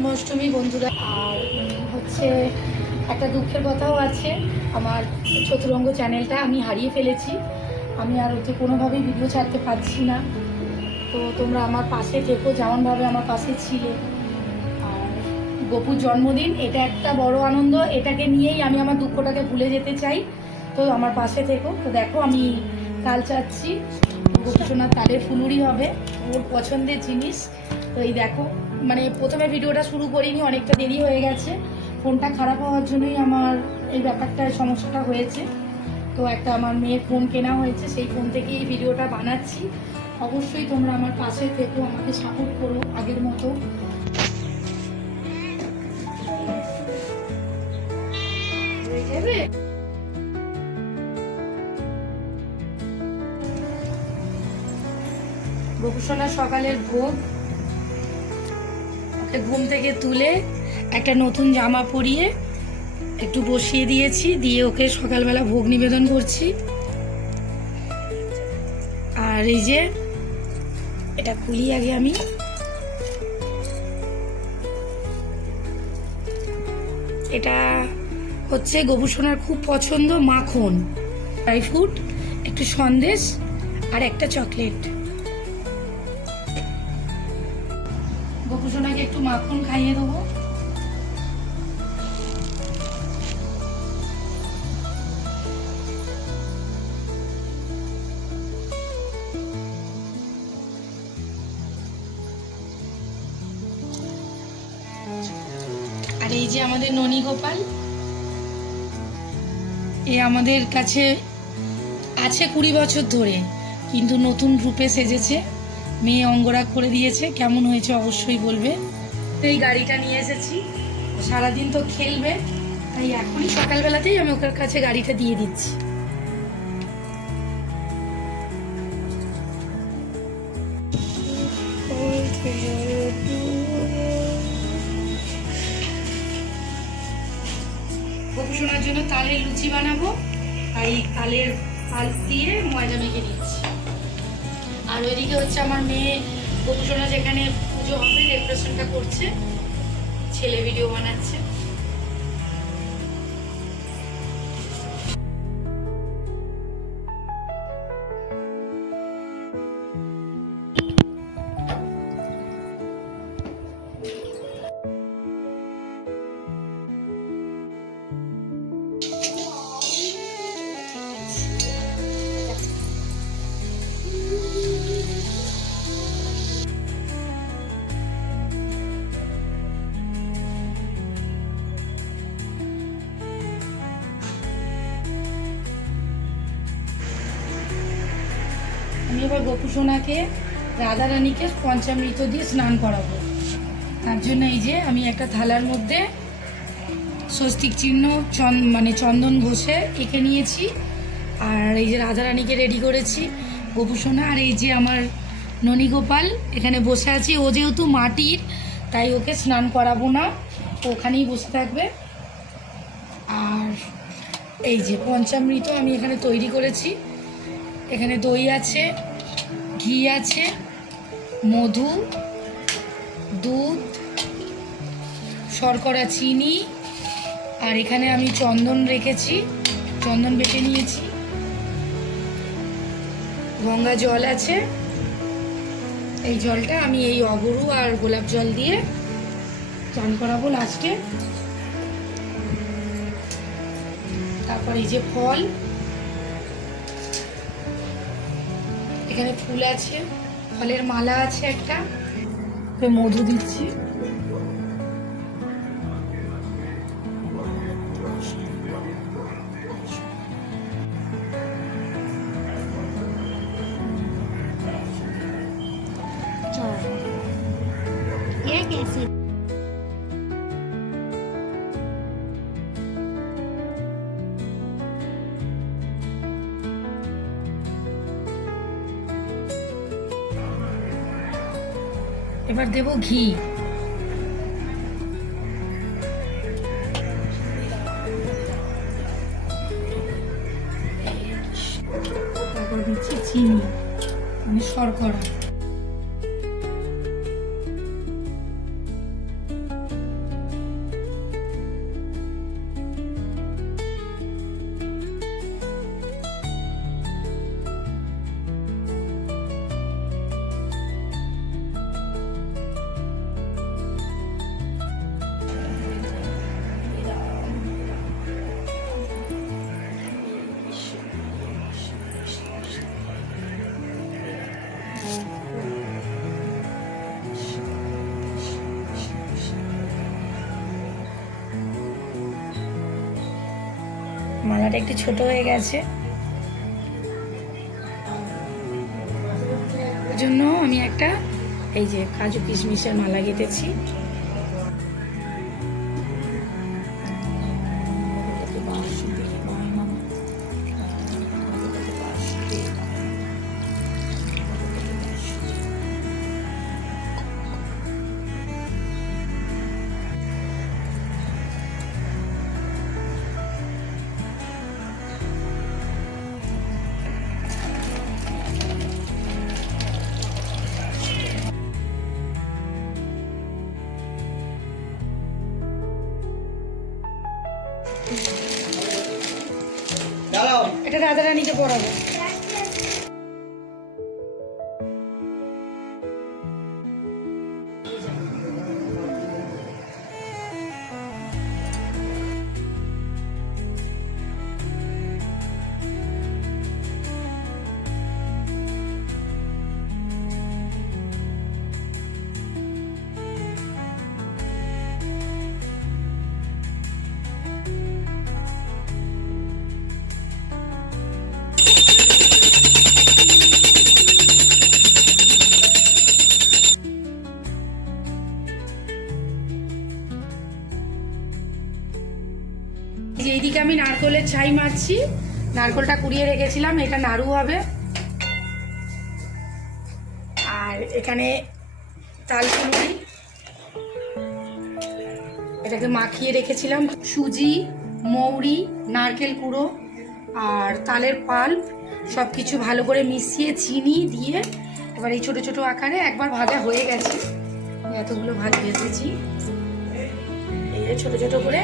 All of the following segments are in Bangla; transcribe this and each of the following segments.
জন্মাষ্টমী, বন্ধুরা। আর হচ্ছে একটা দুঃখের কথাও আছে। আমার চতুরঙ্গ চ্যানেলটা আমি হারিয়ে ফেলেছি। আমি আর হচ্ছে কোনোভাবেই ভিডিও ছাড়তে পারছি না। তো তোমরা আমার পাশে থেকো, যেমনভাবে আমার পাশে ছিলে। আর গপুর জন্মদিন, এটা একটা বড় আনন্দ। এটাকে নিয়েই আমি আমার দুঃখটাকে ভুলে যেতে চাই। তো আমার পাশে থেকো। তো দেখো, আমি কাল চাচ্ছি। গোপুসোনার তালের ফুলুরি হবে, ওর পছন্দের জিনিস। তো এই দেখো মানে প্রথমে ভিডিওটা শুরু করিনি, অনেকটা দেরি হয়ে গেছে। ফোনটা খারাপ হওয়ার জন্যই আমার এই ব্যাপারটা সমস্যাটা হয়েছে। তো একটা আমার মেয়ের ফোন কেনা হয়েছে, সেই ফোন থেকে এই ভিডিওটা বানাচ্ছি। অবশ্যই তোমরা আমার পাশে থেকো, আমাকে সাপোর্ট করো আগের মতো? গোপুসোনা সকালের ভোগ। ঘুম থেকে তুলে একটা নতুন জামা পরিয়ে একটু বসিয়ে দিয়েছি, দিয়ে ওকে সকালবেলা ভোগ নিবেদন করছি। আর এই যে, এটা খুলি আগে আমি। এটা হচ্ছে গোপুসোনার খুব পছন্দ মাখন, ড্রাই ফ্রুট, একটু সন্দেশ আর একটা চকলেট। গোপুসোনাকে একটু মাখন খাইয়ে দেবো। আর এই যে আমাদের ননী গোপাল, এ আমাদের কাছে আছে কুড়ি বছর ধরে, কিন্তু নতুন রূপে সেজেছে। মেয়ে অঙ্গরাগ করে দিয়েছে, কেমন হয়েছে অবশ্যই বলবে। এই গাড়িটা নিয়ে এসেছি। সারাদিন তো খেলবে, তাই এখনই সকালবেলাতেই আমি ওর কাছে গাড়িটা দিয়ে দিচ্ছি। জন্য তালের লুচি বানাবো তাই তালের পাল দিয়ে ময়দা মেখে নিচ্ছি। আর ওইদিকে হচ্ছে আমার মেয়ে গবেষণা যেখানে পুজো হবে ডেকোরেশনটা করছে ছেলে ভিডিও বানাচ্ছে। আমি এবার গোপুসোনাকে, রাধারানীকে পঞ্চামৃত দিয়ে স্নান করাবো। তার জন্য এই যে আমি একটা থালার মধ্যে স্বস্তিক চিহ্ন, চন মানে চন্দন ঘষে এঁকে নিয়েছি। আর এই যে রাধারানীকে রেডি করেছি, গোপুসোনা আর এই যে আমার ননীগোপাল এখানে বসে আছি। ও যেহেতু মাটির, তাই ওকে স্নান করাবো না। ওখানেই বসে থাকবে। আর এই যে পঞ্চামৃত আমি এখানে তৈরি করেছি। এখানে দই আছে। ঘি আছে, মধু, দুধ, শর্করা, চিনি, আর এখানে আমি চন্দন রেখেছি, চন্দন বেটে নিয়েছি। গঙ্গা জল আছে। এই জলটা আমি এই অগরু আর গোলাপ জল দিয়ে চান করাবো লাস্টে। তারপর এই যে ফল এখানে ফুল আছে ফলের মালা আছে একটা। মধু দিচ্ছি। Yeah, I can see. এবার দেব ঘি। তারপর দিচ্ছি চিনি মানে শর্করা। মালাটা একটু ছোট হয়ে গেছে। জন্য আমি একটা এই যে কাজু কিশমিশের মালা গেঁথেছি। এটা রাজা রানীকে পড়াবো। মারছি। নারকলটা কুড়িয়ে রেখেছিলাম, এটা নাড়ু হবে। আর এখানে তাল এটাকে মাখিয়ে রেখেছিলাম। সুজি, মৌরি, নারকেল কুড়ো আর তালের পাল্প সব কিছু ভালো করে মিশিয়ে চিনি দিয়ে এবার এই ছোটো ছোটো আকারে একবার ভাজা হয়ে গেছে। এতগুলো ভাজ ভেজেছি। এই ছোটো ছোটো করে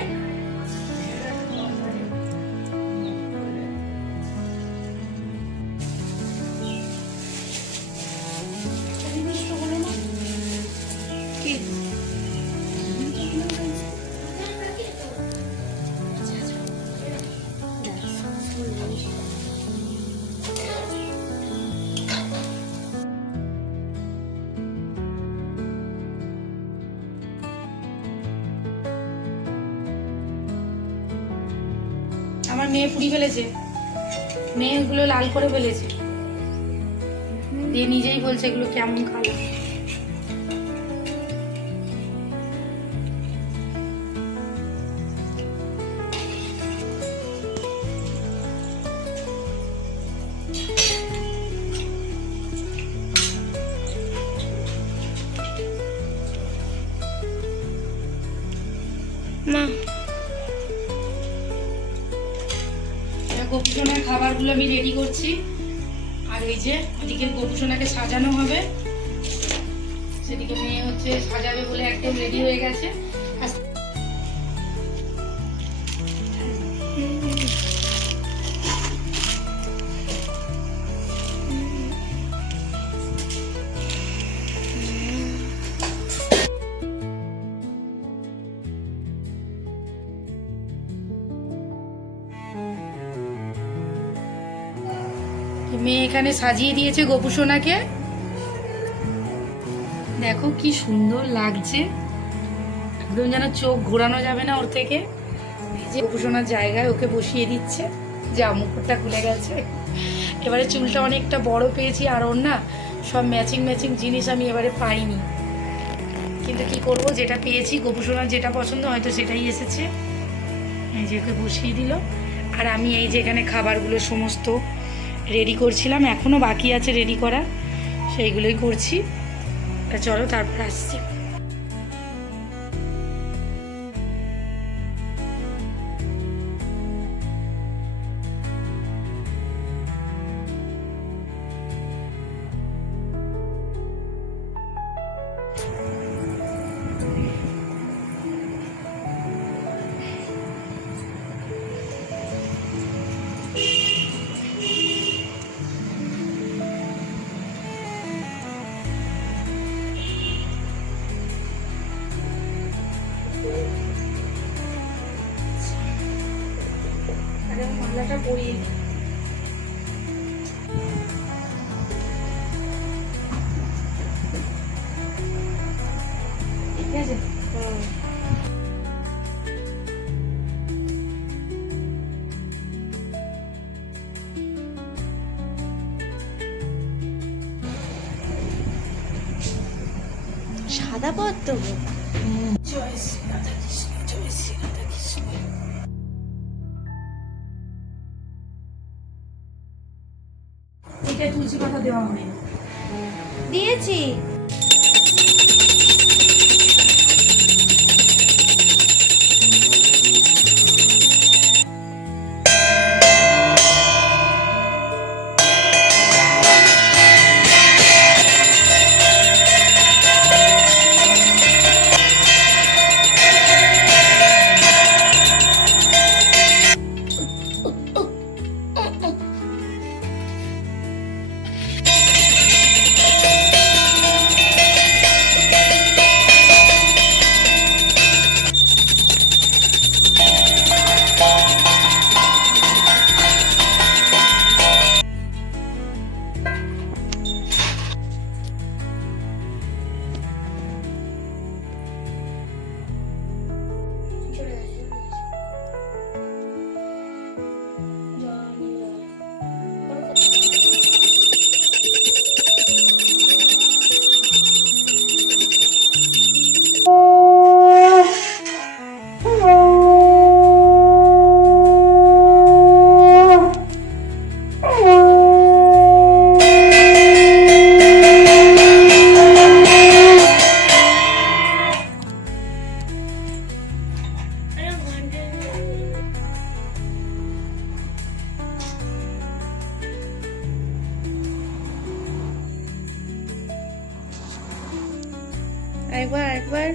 আমার মেয়ে পুড়ি ফেলেছে। মেয়েগুলো লাল করে ফেলেছে। দিয়ে নিজেই বলছে এগুলো কেমন কালার। খাবারগুলো আমি রেডি করছি। আর এই যে এদিকে গোপুসোনাকে সাজানো হবে। সেদিকে মেয়ে হচ্ছে সাজাবে বলে একদম রেডি হয়ে গেছে। সাজিয়ে দিয়েছে গোপুসোনাকে। দেখো কি সুন্দর লাগছে। একদম যেন চোখ ঘোরানো যাবে না ওর থেকে। যে গোপুসোনার জায়গায় ওকে বসিয়ে দিচ্ছে। যা মুকুটটা খুলে গেছে। এবারে চুলটা অনেকটা বড় পেয়েছি আর ওর না সব ম্যাচিং ম্যাচিং জিনিস আমি এবারে পাইনি। কিন্তু কি করব, যেটা পেয়েছি, গোপুসোনার যেটা পছন্দ, হয়তো সেটাই এসেছে। এই যে ওকে বসিয়ে দিল। আর আমি এই যে এখানে খাবারগুলো সমস্ত রেডি করছিলাম এখনও বাকি আছে রেডি করা সেইগুলোই করছি। চলো তারপর আসছি। সাদা পদ্ম এটা তুলসী পাতা দেওয়া হয় দিয়েছি। একবার একবার